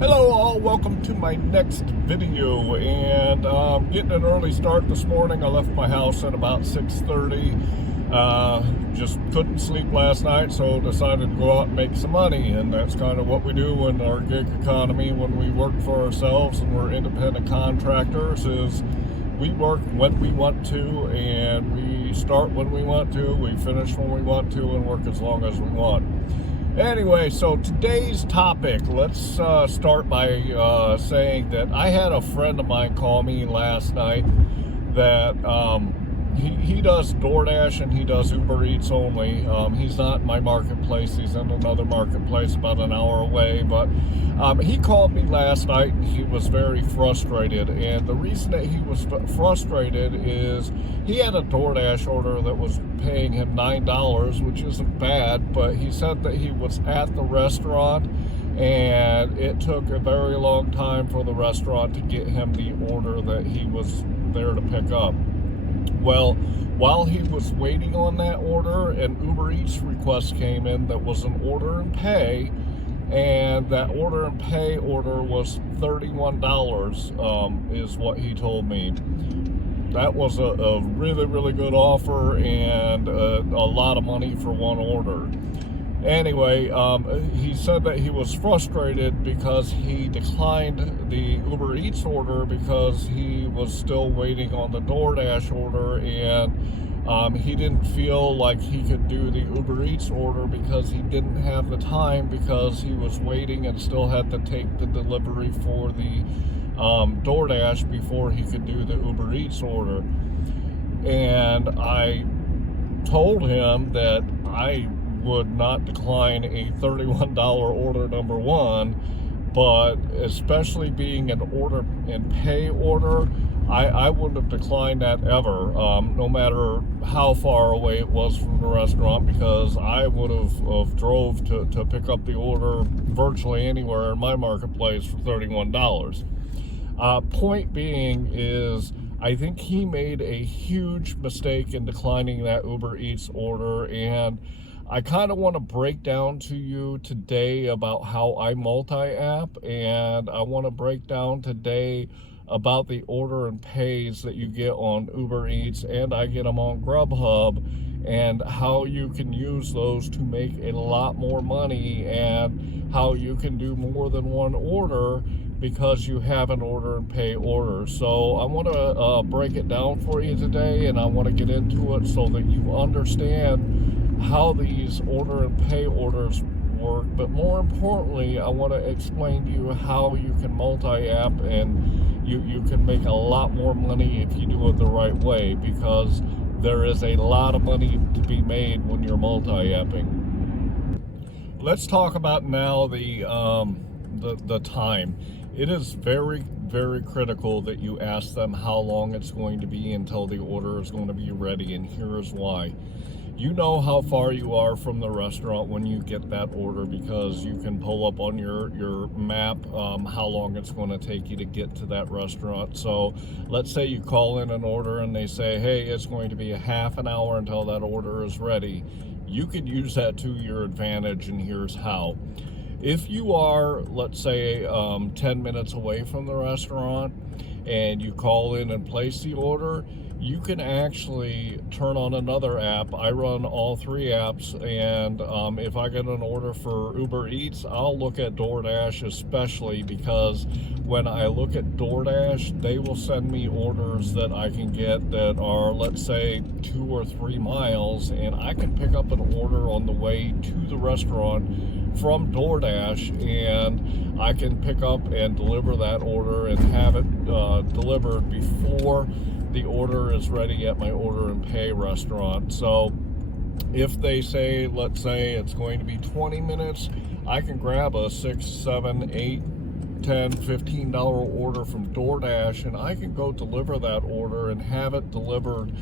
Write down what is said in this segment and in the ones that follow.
Hello all, welcome to my next video, and getting an early start this morning. I left my house at about 6:30. Just couldn't sleep last night, so decided to go out and make some money, and that's kind of what we do in our gig economy when we work for ourselves and we're independent contractors. Is we work when we want to, and we start when we want to, we finish when we want to, and work as long as we want. Anyway, so today's topic, let's start by saying that I had a friend of mine call me last night that he does DoorDash and he does Uber Eats only. He's not in my marketplace, he's in another marketplace about an hour away, but he called me last night and he was very frustrated, and the reason that he was frustrated is he had a DoorDash order that was paying him $9, which isn't bad, but he said that he was at the restaurant and it took a very long time for the restaurant to get him the order that he was there to pick up. Well, while he was waiting on that order, an Uber Eats request came in that was an order and pay, and that order and pay order was $31, is what he told me. That was a really, really good offer and a lot of money for one order. Anyway, he said that he was frustrated because he declined the Uber Eats order because he was still waiting on the DoorDash order, and he didn't feel like he could do the Uber Eats order because he didn't have the time, because he was waiting and still had to take the delivery for the DoorDash before he could do the Uber Eats order. And I told him that I would not decline a $31 order, number one, but especially being an order and pay order, I wouldn't have declined that ever, no matter how far away it was from the restaurant, because I would have drove to pick up the order virtually anywhere in my marketplace for $31. Point being is, I think he made a huge mistake in declining that Uber Eats order, and I kind of want to break down to you today about how I multi-app, and I want to break down today about the order and pays that you get on Uber Eats, and I get them on GrubHub, and how you can use those to make a lot more money, and how you can do more than one order because you have an order and pay order. So I want to break it down for you today, and I want to get into it so that you understand how these order and pay orders work, but more importantly, I want to explain to you how you can multi-app, and you can make a lot more money if you do it the right way, because there is a lot of money to be made when you're multi-apping. Let's talk about now the time. It is very, very critical that you ask them how long it's going to be until the order is going to be ready, and here's why. You know how far you are from the restaurant when you get that order, because you can pull up on your map how long it's going to take you to get to that restaurant. So let's say you call in an order and they say, hey, it's going to be a half an hour until that order is ready. You could use that to your advantage, and here's how. If you are, let's say, 10 minutes away from the restaurant and you call in and place the order, you can actually turn on another app. I run all three apps, and if I get an order for Uber Eats, I'll look at DoorDash, especially because when I look at DoorDash, they will send me orders that I can get that are, let's say, 2 or 3 miles, and I can pick up an order on the way to the restaurant from DoorDash, and I can pick up and deliver that order and have it delivered before the order is ready at my order and pay restaurant. So if they say, let's say it's going to be 20 minutes, I can grab a $6, $7, $8, $10, $15 order from DoorDash, and I can go deliver that order and have it delivered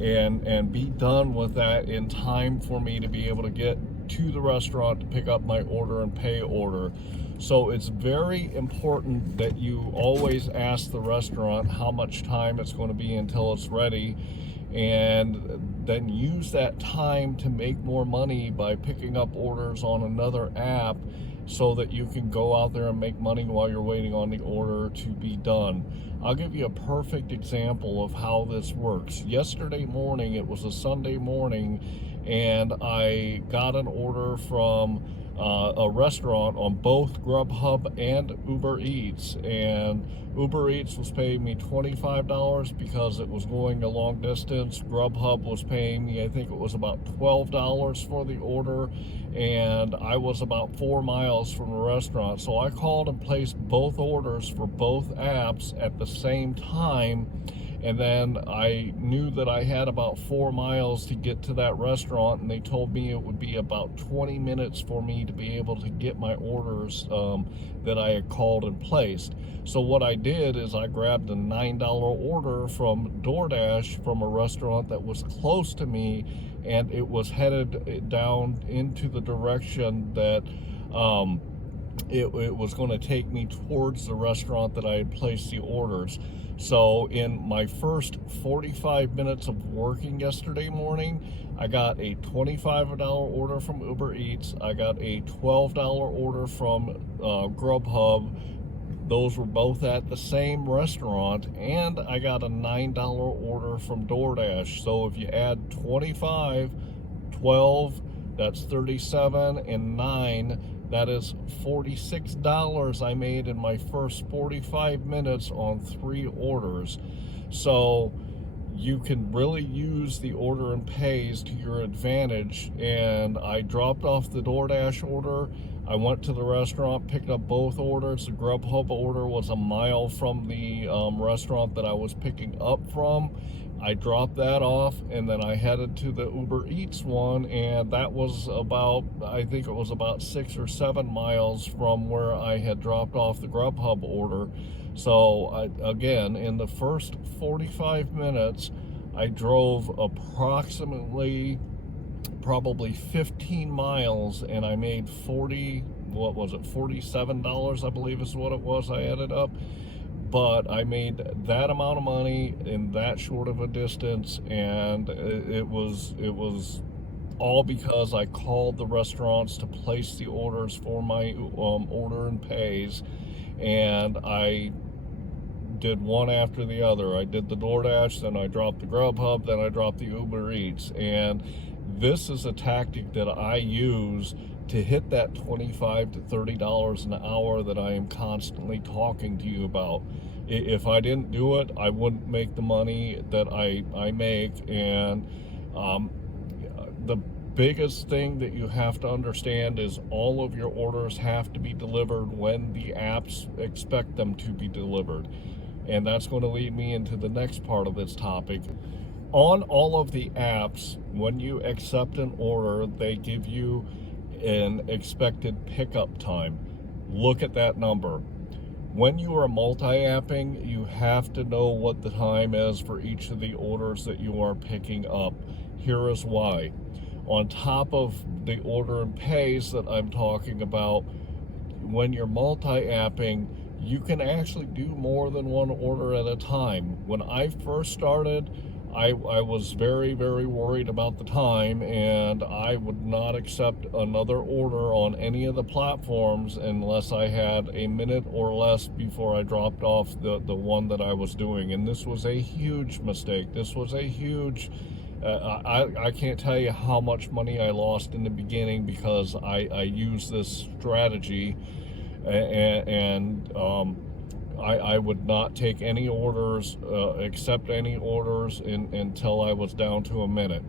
and be done with that in time for me to be able to get to the restaurant to pick up my order and pay order. So it's very important that you always ask the restaurant how much time it's going to be until it's ready, and then use that time to make more money by picking up orders on another app so that you can go out there and make money while you're waiting on the order to be done. I'll give you a perfect example of how this works. Yesterday morning, it was a Sunday morning, and I got an order from a restaurant on both GrubHub and Uber Eats, and Uber Eats was paying me $25 because it was going a long distance. GrubHub was paying me, I think it was about $12 for the order, and I was about 4 miles from the restaurant. So I called and placed both orders for both apps at the same time, and then I knew that I had about 4 miles to get to that restaurant, and they told me it would be about 20 minutes for me to be able to get my orders that I had called and placed. So what I did is I grabbed a $9 order from DoorDash from a restaurant that was close to me, and it was headed down into the direction that it was going to take me towards the restaurant that I had placed the orders. So in my first 45 minutes of working yesterday morning, I got a $25 order from Uber Eats. I got a $12 order from GrubHub. Those were both at the same restaurant, and I got a $9 order from DoorDash. So if you add 25, 12, that's 37, and 9, that is $46 I made in my first 45 minutes on 3 orders. So you can really use the order and pays to your advantage. And I dropped off the DoorDash order. I went to the restaurant, picked up both orders. The GrubHub order was a mile from the restaurant that I was picking up from. I dropped that off, and then I headed to the Uber Eats one, and that was about, I think it was about 6 or 7 miles from where I had dropped off the GrubHub order. So again, in the first 45 minutes, I drove approximately probably 15 miles, and I made $47, I believe is what it was I added up. But I made that amount of money in that short of a distance, and it was all because I called the restaurants to place the orders for my order and pays, and I did one after the other. I did the DoorDash, then I dropped the GrubHub, then I dropped the Uber Eats. And this is a tactic that I use to hit that $25 to $30 an hour that I am constantly talking to you about. If I didn't do it, I wouldn't make the money that I make. And the biggest thing that you have to understand is all of your orders have to be delivered when the apps expect them to be delivered. And that's going to lead me into the next part of this topic. On all of the apps, when you accept an order, they give you an expected pickup time. Look at that number. When you are multi-apping, you have to know what the time is for each of the orders that you are picking up. Here is why. On top of the order and pays that I'm talking about, when you're multi-apping, you can actually do more than one order at a time. When I first started, I was very, very worried about the time, and I would not accept another order on any of the platforms unless I had a minute or less before I dropped off the one that I was doing. And this was a huge mistake. This was a huge, I can't tell you how much money I lost in the beginning because I used this strategy, and I would not take any orders, accept any orders until I was down to a minute.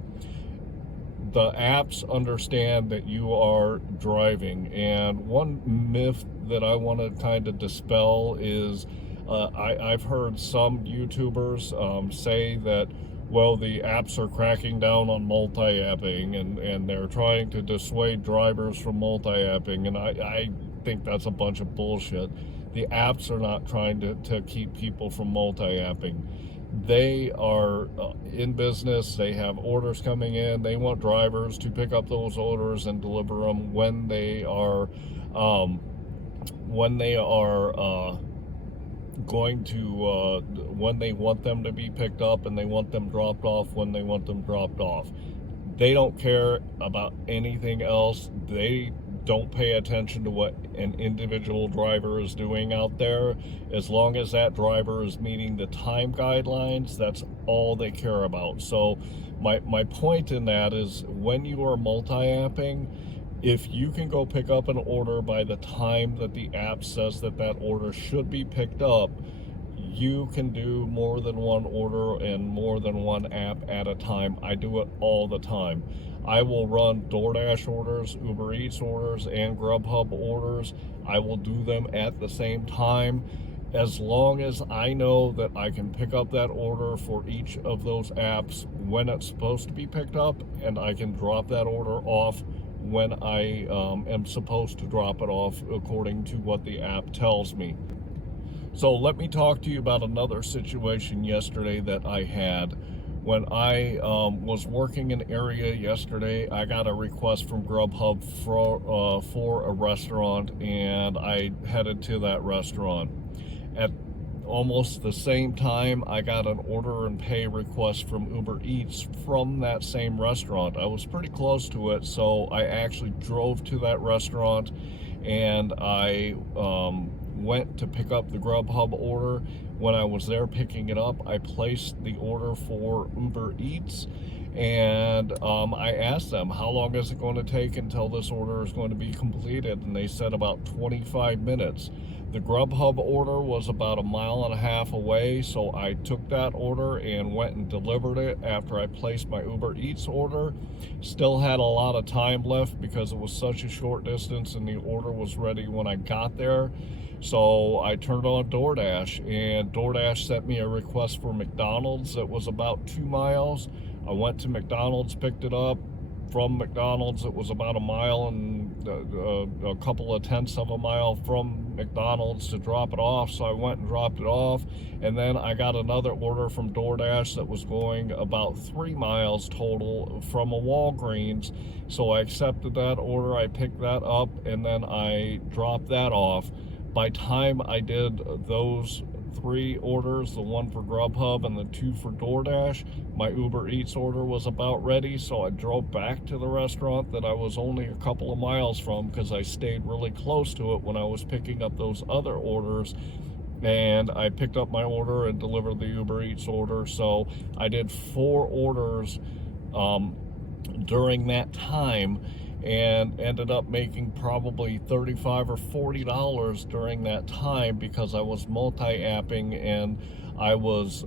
The apps understand that you are driving, and one myth that I want to kind of dispel is I've heard some YouTubers say that, well, the apps are cracking down on multi-apping, and they're trying to dissuade drivers from multi-apping, and I think that's a bunch of bullshit. The apps are not trying to keep people from multi-apping. They are in business. They have orders coming in. They want drivers to pick up those orders and deliver them when they are when they want them to be picked up, and they want them dropped off when they want them dropped off. They don't care about anything else. They don't pay attention to what an individual driver is doing out there. As long as that driver is meeting the time guidelines, that's all they care about. So my point in that is, when you are multi-apping, if you can go pick up an order by the time that the app says that that order should be picked up, you can do more than one order and more than one app at a time. I do it all the time. I will run DoorDash orders, Uber Eats orders, and GrubHub orders. I will do them at the same time, as long as I know that I can pick up that order for each of those apps when it's supposed to be picked up, and I can drop that order off when I am supposed to drop it off according to what the app tells me. So let me talk to you about another situation yesterday that I had. When I was working an area yesterday, I got a request from GrubHub for a restaurant, and I headed to that restaurant. At almost the same time, I got an order and pay request from Uber Eats from that same restaurant. I was pretty close to it, so I actually drove to that restaurant, and I went to pick up the GrubHub order. When I was there picking it up, I placed the order for Uber Eats, and I asked them, how long is it going to take until this order is going to be completed? And they said about 25 minutes. The GrubHub order was about 1.5 miles away, so I took that order and went and delivered it after I placed my Uber Eats order. Still had a lot of time left because it was such a short distance and the order was ready when I got there. So I turned on DoorDash, and DoorDash sent me a request for McDonald's that was about 2 miles. I went to McDonald's, picked it up. From McDonald's, it was about 1 mile and a couple of tenths of a mile from McDonald's to drop it off. So I went and dropped it off, and then I got another order from DoorDash that was going about 3 miles total from a Walgreens. So I accepted that order, I picked that up, and then I dropped that off. By time I did those 3 orders, the 1 for GrubHub and the 2 for DoorDash, my Uber Eats order was about ready, so I drove back to the restaurant that I was only a couple of miles from, because I stayed really close to it when I was picking up those other orders, and I picked up my order and delivered the Uber Eats order. So I did 4 orders during that time, and ended up making probably $35 or $40 during that time, because I was multi-apping and I was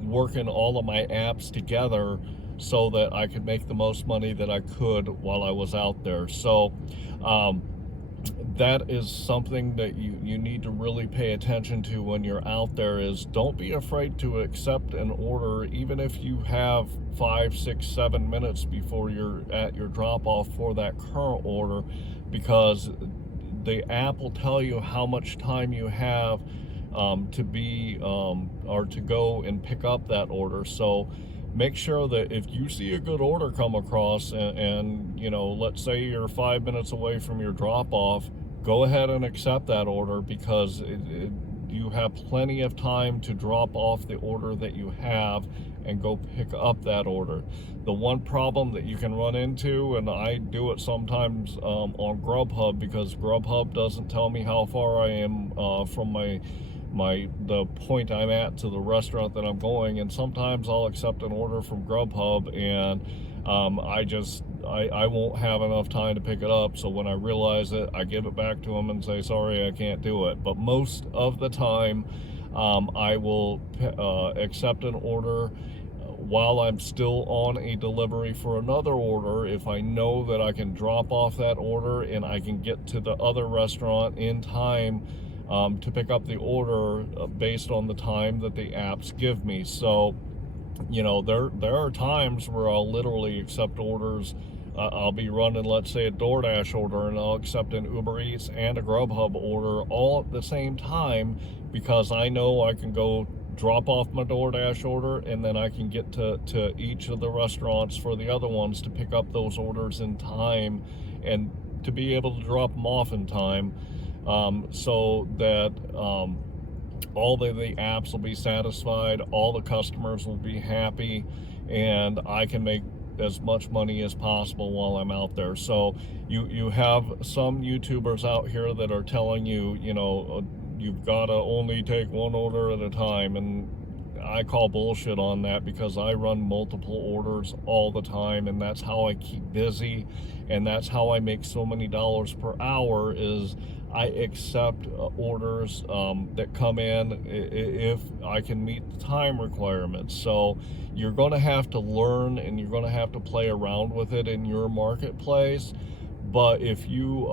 working all of my apps together so that I could make the most money that I could while I was out there. So that is something that you need to really pay attention to when you're out there, is don't be afraid to accept an order, even if you have 5, 6, 7 minutes before you're at your drop-off for that current order, because the app will tell you how much time you have to be or to go and pick up that order. So make sure that if you see a good order come across, and you know, let's say you're 5 minutes away from your drop-off, go ahead and accept that order, because you have plenty of time to drop off the order that you have and go pick up that order. The one problem that you can run into, and I do it sometimes on GrubHub, because GrubHub doesn't tell me how far I am from the point I'm at to the restaurant that I'm going, and sometimes I'll accept an order from GrubHub and I won't have enough time to pick it up. So when I realize it, I give it back to them and say, sorry, I can't do it. But most of the time, I will accept an order while I'm still on a delivery for another order, if I know that I can drop off that order and I can get to the other restaurant in time to pick up the order based on the time that the apps give me. So, you know, there are times where I'll literally accept orders. I'll be running, let's say, a DoorDash order, and I'll accept an Uber Eats and a GrubHub order all at the same time, because I know I can go drop off my DoorDash order, and then I can get to each of the restaurants for the other ones to pick up those orders in time, and to be able to drop them off in time, so that all the apps will be satisfied, all the customers will be happy, and I can make as much money as possible while I'm out there. So you have some YouTubers out here that are telling you, you've got to only take one order at a time, and I call bullshit on that, because I run multiple orders all the time, and that's how I keep busy, and that's how I make so many dollars per hour. Is I accept orders that come in if I can meet the time requirements. So you're going to have to learn, and you're going to have to play around with it in your marketplace. But if you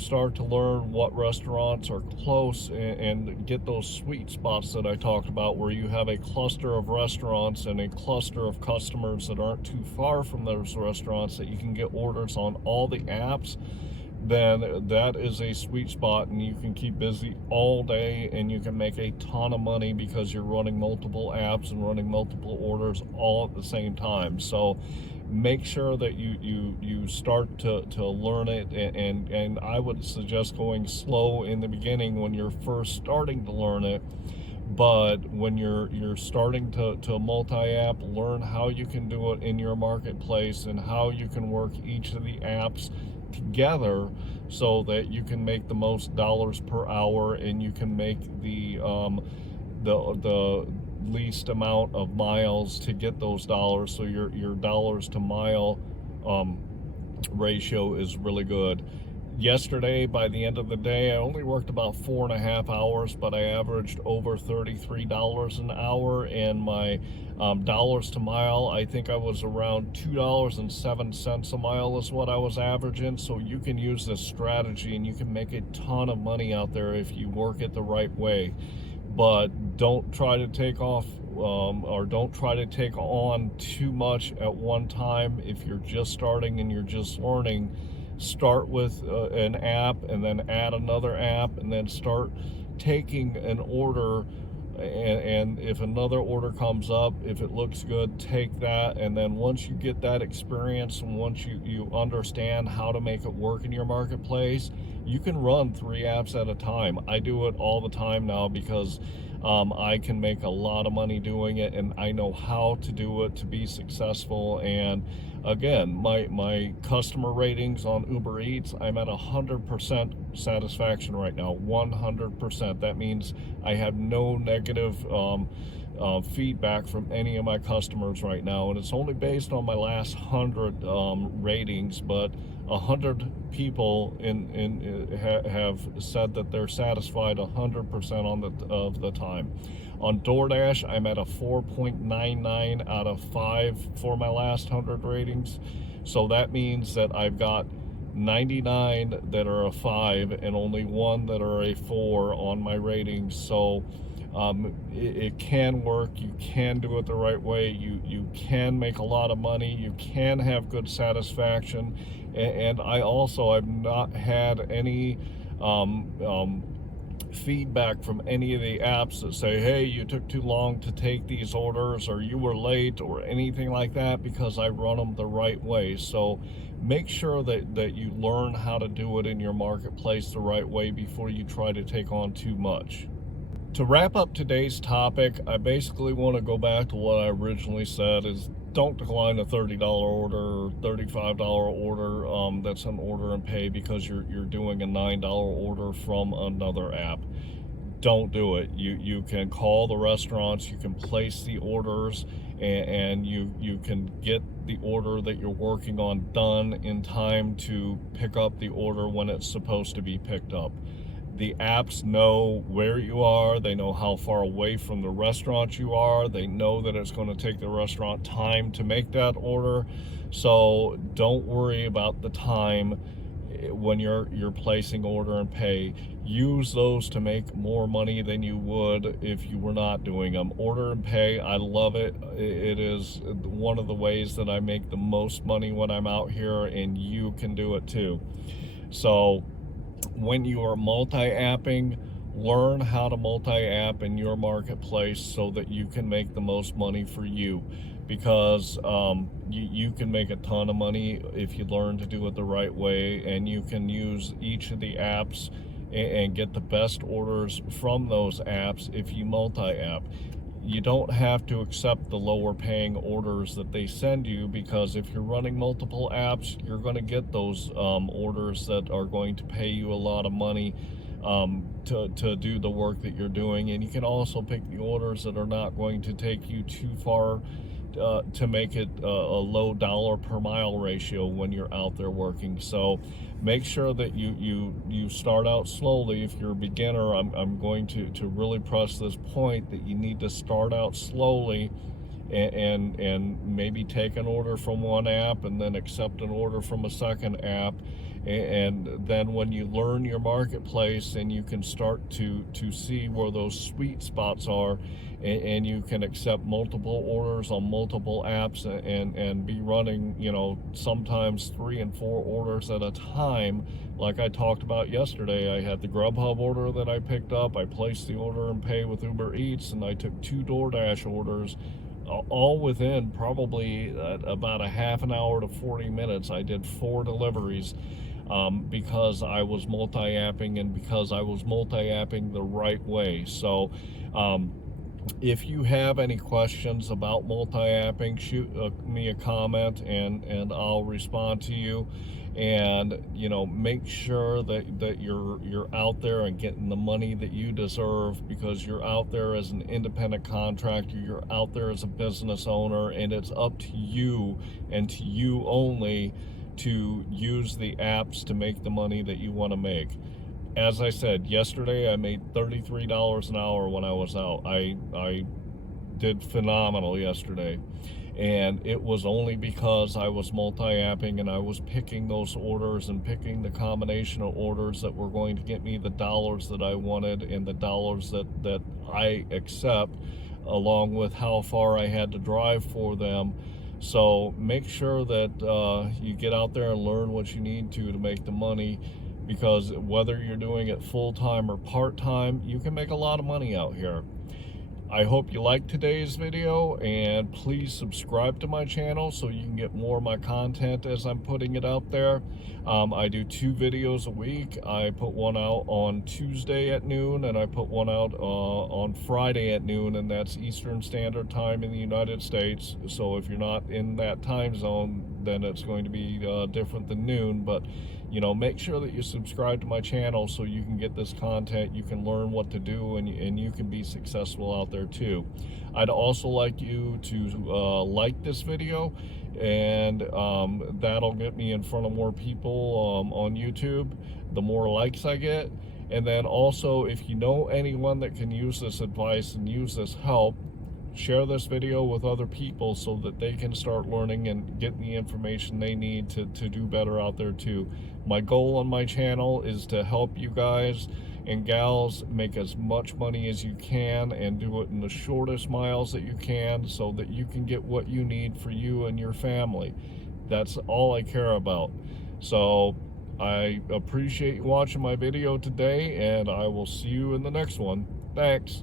start to learn what restaurants are close, and get those sweet spots that I talked about, where you have a cluster of restaurants and a cluster of customers that aren't too far from those restaurants, that you can get orders on all the apps, then that is a sweet spot, and you can keep busy all day, and you can make a ton of money because you're running multiple apps and running multiple orders all at the same time. So make sure that you start to learn it, and I would suggest going slow in the beginning when you're first starting to learn it. But when you're starting to multi-app, learn how you can do it in your marketplace, and how you can work each of the apps together, so that you can make the most dollars per hour, and you can make the least amount of miles to get those dollars. So your dollars to mile ratio is really good. Yesterday, by the end of the day, I only worked about 4.5 hours, but I averaged over $33 an hour, and my dollars to mile, I think I was around $2.07 a mile is what I was averaging. So you can use this strategy, and you can make a ton of money out there if you work it the right way. But don't try to take off or don't try to take on too much at one time. If you're just starting and you're just learning, start with an app, and then add another app, and then start taking an order, and if another order comes up, if it looks good, take that. And then once you get that experience, and once you understand how to make it work in your marketplace, you can run 3 apps at a time. I do it all the time now, because I can make a lot of money doing it, and I know how to do it to be successful. And again, my customer ratings on Uber Eats, I'm at 100% satisfaction right now. 100%. That means I have no negative feedback from any of my customers right now, and it's only based on my last 100 ratings, but 100 people have said that they're satisfied 100% of the time. On DoorDash, I'm at a 4.99 out of 5 for my last 100 ratings. So that means that I've got 99 that are a 5 and only 1 that are a 4 on my ratings. So it can work. You can do it the right way. You can make a lot of money. You can have good satisfaction. And I've not had any feedback from any of the apps that say, hey, you took too long to take these orders, or you were late, or anything like that, because I run them the right way. So make sure that you learn how to do it in your marketplace the right way before you try to take on too much. To wrap up today's topic, I basically want to go back to what I originally said, is don't decline a $30 order or $35 order that's an order and pay because you're doing a $9 order from another app. Don't do it. You can call the restaurants, you can place the orders, and you can get the order that you're working on done in time to pick up the order when it's supposed to be picked up. The apps know where you are. They know how far away from the restaurant you are. They know that it's going to take the restaurant time to make that order. So don't worry about the time when you're placing order and pay. Use those to make more money than you would if you were not doing them. Order and pay, I love it. It is one of the ways that I make the most money when I'm out here, and you can do it too. So when you are multi-apping, learn how to multi-app in your marketplace so that you can make the most money for you, because you can make a ton of money if you learn to do it the right way, and you can use each of the apps and get the best orders from those apps if you multi-app. you don't have to accept the lower paying orders that they send you, because if you're running multiple apps, you're going to get those orders that are going to pay you a lot of money to do the work that you're doing. And you can also pick the orders that are not going to take you too far to make it a low dollar per mile ratio when you're out there working. So make sure that you start out slowly. If you're a beginner, I'm going to really press this point that you need to start out slowly and maybe take an order from one app and then accept an order from a second app. And then when you learn your marketplace and you can start to see where those sweet spots are, and you can accept multiple orders on multiple apps and be running, you know, sometimes 3 and 4 orders at a time. Like I talked about yesterday, I had the GrubHub order that I picked up. I placed the order and pay with Uber Eats, and I took 2 DoorDash orders, all within probably about a half an hour to 40 minutes. I did 4 deliveries because I was multi-apping, and because I was multi-apping the right way. So if you have any questions about multi-apping, shoot me a comment and I'll respond to you. And you know, make sure that you're out there and getting the money that you deserve, because you're out there as an independent contractor, you're out there as a business owner, and it's up to you and to you only to use the apps to make the money that you want to make. As I said, yesterday I made $33 an hour when I was out. I did phenomenal yesterday, and it was only because I was multi-apping and I was picking those orders and picking the combination of orders that were going to get me the dollars that I wanted and the dollars that I accept, along with how far I had to drive for them. So make sure that you get out there and learn what you need to make the money, because whether you're doing it full-time or part-time, you can make a lot of money out here. I hope you liked today's video, and please subscribe to my channel so you can get more of my content as I'm putting it out there. I do 2 videos a week. I put one out on Tuesday at noon, and I put one out on Friday at noon, and that's Eastern Standard Time in the United States. So if you're not in that time zone, then it's going to be different than noon. But you know, make sure that you subscribe to my channel so you can get this content, you can learn what to do, and you can be successful out there too. I'd also like you to like this video, and that'll get me in front of more people on YouTube, the more likes I get. And then also, if you know anyone that can use this advice and use this help, share this video with other people so that they can start learning and getting the information they need to do better out there too. My goal on my channel is to help you guys and gals make as much money as you can, and do it in the shortest miles that you can, so that you can get what you need for you and your family. That's all I care about. So I appreciate you watching my video today, and I will see you in the next one. Thanks.